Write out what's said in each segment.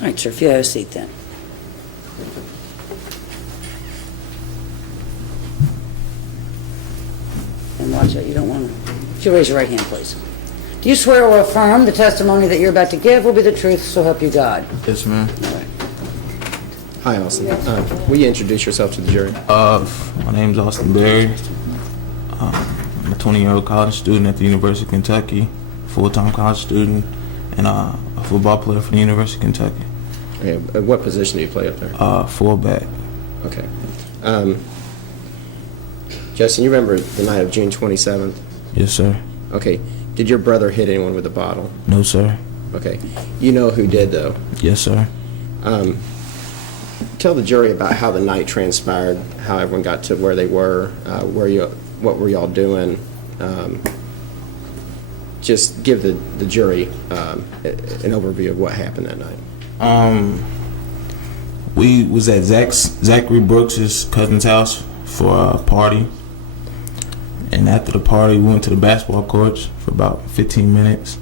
All right, sir, if you have a seat then. And watch out, you don't want to... If you raise your right hand, please. Do you swear or affirm the testimony that you're about to give will be the truth, so help you God? Yes, ma'am. All right. Hi, Austin. Will you introduce yourself to the jury? My name's Austin Berry. I'm a 20-year-old college student at the University of Kentucky, full-time college student, and a football player for the University of Kentucky. Okay, what position do you play up there? Fullback. Okay. Justin, you remember the night of June 27th? Yes, sir. Okay. Did your brother hit anyone with a bottle? No, sir. Okay. You know who did, though? Yes, sir. Tell the jury about how the night transpired, how everyone got to where they were, what were y'all doing. Just give the jury an overview of what happened that night. We was at Zachary Brooks's cousin's house for a party. And after the party, we went to the basketball courts for about 15 minutes.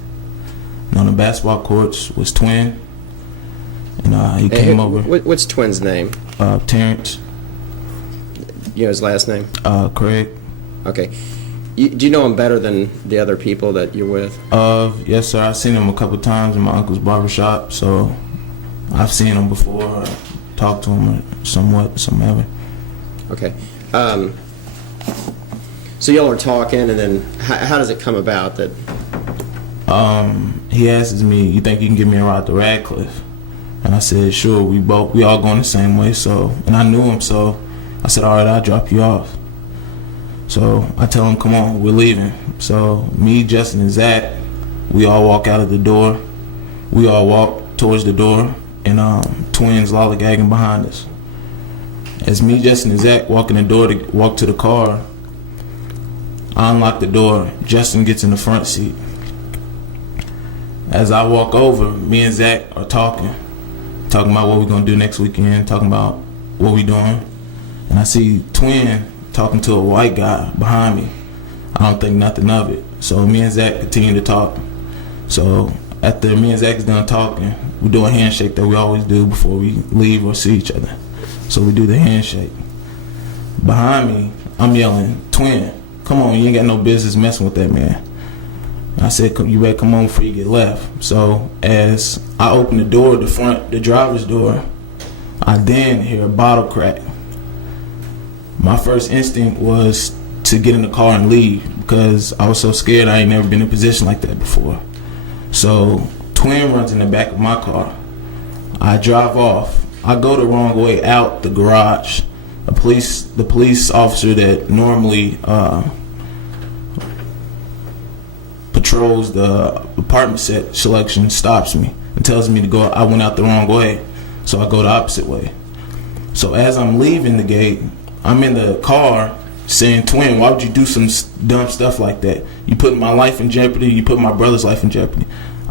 And on the basketball courts was Twin. And he came over. What's Twin's name? Terrence. You know his last name? Craig. Okay. Do you know him better than the other people that you're with? Yes, sir. I've seen him a couple times in my uncle's barbershop, so I've seen him before, talked to him somewhat. Okay. So y'all are talking, and then how does it come about that? He asks me, "You think you can give me a ride to Radcliffe?" And I said, "Sure." We all going the same way, so, and I knew him, so I said, "All right, I'll drop you off." So I tell him, "Come on, we're leaving." So me, Justin, and Zach, we all walk out of the door. We all walk towards the door, and Twins lollygagging behind us. As me, Justin, and Zach walk in the door to walk to the car, I unlock the door. Justin gets in the front seat. As I walk over, me and Zach are talking about what we're going to do next weekend, talking about what we're doing. And I see Twin talking to a white guy behind me. I don't think nothing of it. So me and Zach continue to talk. So after me and Zach is done talking, we do a handshake that we always do before we leave or see each other. So we do the handshake. Behind me, I'm yelling, "Twin, come on, you ain't got no business messing with that man." And I said, "You better come on before you get left." So as I open the door, the driver's door, I then hear a bottle crack. My first instinct was to get in the car and leave because I was so scared. I ain't never been in a position like that before. So Twin runs in the back of my car. I drive off. I go the wrong way out the garage. The police officer that normally patrols the apartment set selection stops me and tells me to go. I went out the wrong way, so I go the opposite way. So as I'm leaving the gate, I'm in the car saying, "Twin, why would you do some dumb stuff like that? You put my life in jeopardy. You put my brother's life in jeopardy.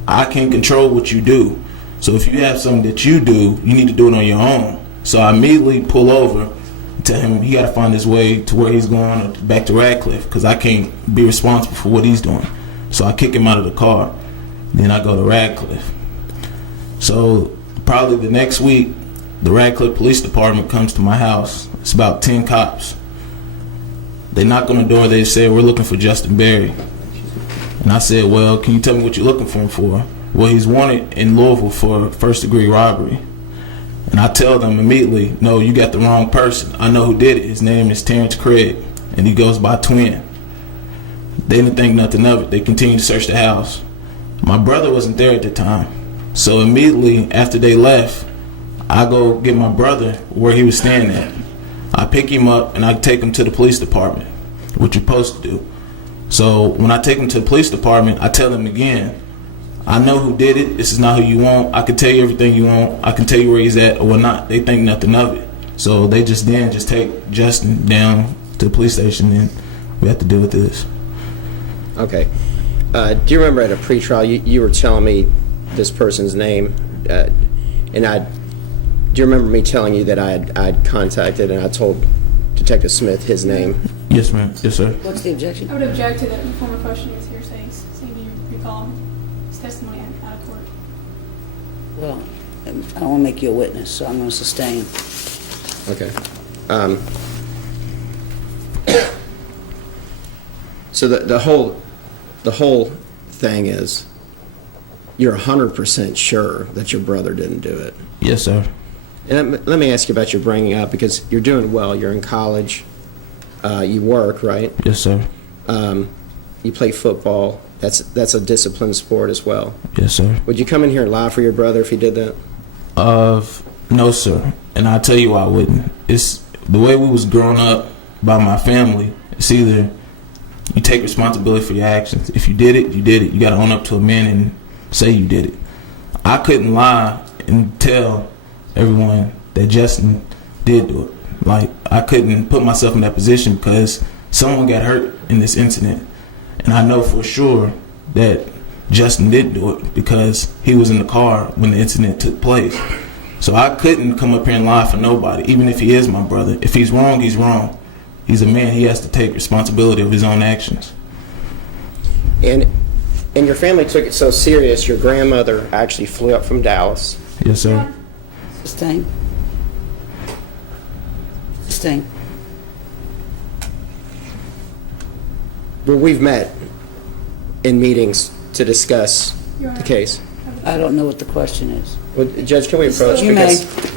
I can't control what you do. So if you have something that you do, you need to do it on your own." So I immediately pull over and tell him he got to find his way to where he's going or back to Radcliffe because I can't be responsible for what he's doing. So I kick him out of the car. Then I go to Radcliffe. So probably the next week, the Radcliffe Police Department comes to my house. It's about 10 cops. They knock on the door. They say, "We're looking for Justin Berry." And I said, "Well, can you tell me what you're looking for him for?" "Well, he's wanted in Louisville for first-degree robbery." And I tell them immediately, "No, you got the wrong person. I know who did it. His name is Terrence Craig, and he goes by Twin." They didn't think nothing of it. They continued to search the house. My brother wasn't there at the time. So immediately after they left, I go get my brother where he was staying at. I pick him up and I take him to the police department, what you're supposed to do. So when I take him to the police department, I tell them again, "I know who did it. This is not who you want. I can tell you everything you want. I can tell you where he's at or whatnot." They think nothing of it. So they just take Justin down to the police station and we have to deal with this. Okay. Do you remember at a pretrial, you were telling me this person's name, and do you remember me telling you that I'd contacted and I told Detective Smith his name? Yes, ma'am. Yes, sir. What's the objection? I would object to the former questioning as hearsay. Do you recall his testimony out of court? Well, I don't want to make you a witness, so I'm going to sustain. Okay. So the whole thing is, you're 100% sure that your brother didn't do it. Yes, sir. And let me ask you about your bringing up, because you're doing well. You're in college. You work, right? Yes, sir. You play football. That's a disciplined sport as well. Yes, sir. Would you come in here and lie for your brother if he did that? No, sir. And I'll tell you why I wouldn't. It's the way we was grown up by my family. It's either you take responsibility for your actions. If you did it, you did it. You got to own up to a man and say you did it. I couldn't lie and tell everyone that Justin did do it. Like, I couldn't put myself in that position because someone got hurt in this incident. And I know for sure that Justin didn't do it because he was in the car when the incident took place. So I couldn't come up here and lie for nobody, even if he is my brother. If he's wrong, he's wrong. He's a man. He has to take responsibility of his own actions. And your family took it so serious, your grandmother actually flew up from Dallas. Yes, sir. Sustain. Sustain. Well, we've met in meetings to discuss the case. I don't know what the question is. Well, Judge, can we approach? You may. Because